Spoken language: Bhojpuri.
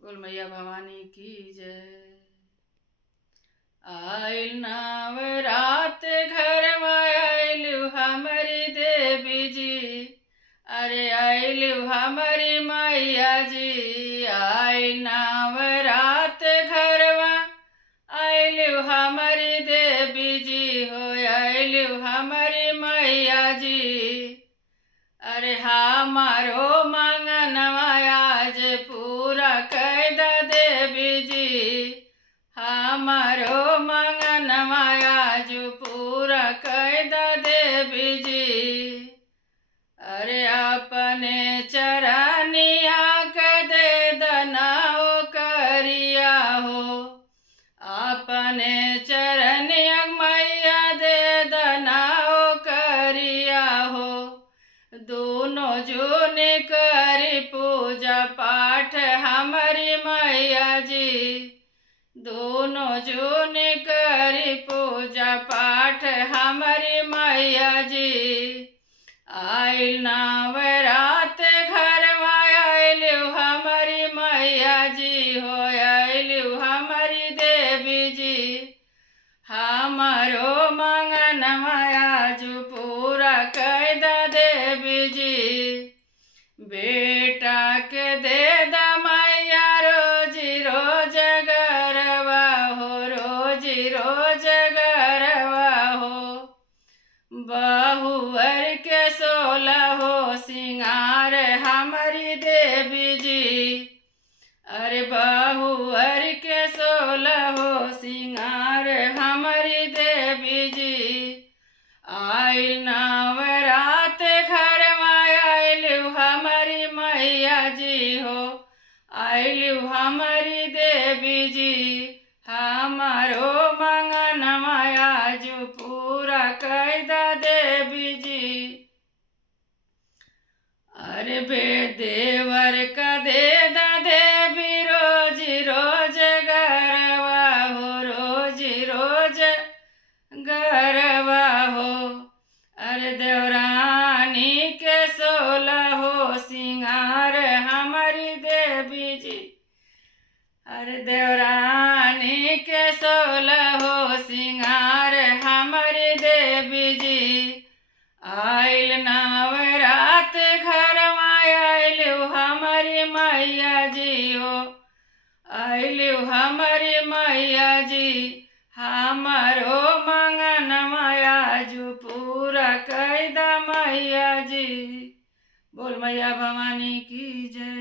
बोल मैया भवानी की जय। आइल नवरात घर में आइलु हमारी देवी जी। अरे आइलु हमारी मैया जी। आइल नवरात घर में आइलु हमारी देवी जी हो। आइलु हमारी मैया जी। अरे हमारो मंगनवा आज पूरा कैदा देवी जी। हमारो मंगनवा आज पूरा कैदा देवी जी। अरे अपने चरनिया के दे दनाओ करिया हो। अपने चरनिया मैया दे दनाओ करिया हो। दोनों जूने करी पूजा पाठ हमारी मैया जी। दोनों जूने करी पूजा पाठ हमारी मैया जी। आइल नवरात घर में आइलु हमारी मैया जी हो। आइलु हमारी देवी जी। हमारो मंगनवा आज पूरा कैदा देवी जी। बेटा के दे दा मैया रोजी रोज गरवा हो। रोजी रोज गरवा हो। बहुअर के सोलह हो सिंगार हमारी देवी जी। अरे बहुअर के सोलह हो सिंगार हमारी देवी जी। आइल नवरात घर में आइलु हमारी मैया जी हो। आइलु हमारी देवी जी। हमारो मंगनवा आज पूरा कैदा देवी जी। अरे बे देवर का दे दा देवी रोजी रोज गरवा हो। रोजी रोज गरवा हो। अरे देवरानी के सोलह हो सिंगार हमारी देवी जी। अरे देवरानी के सोलह हो सिंगार हमारी देवी जी। आइल नवरात घर में आइलु हमारी मैया जी हो। आइलु हमारी मैया जी। हमारो मंगनवा आज पूरा कैदा मैया जी। बोल मैया भवानी की जय।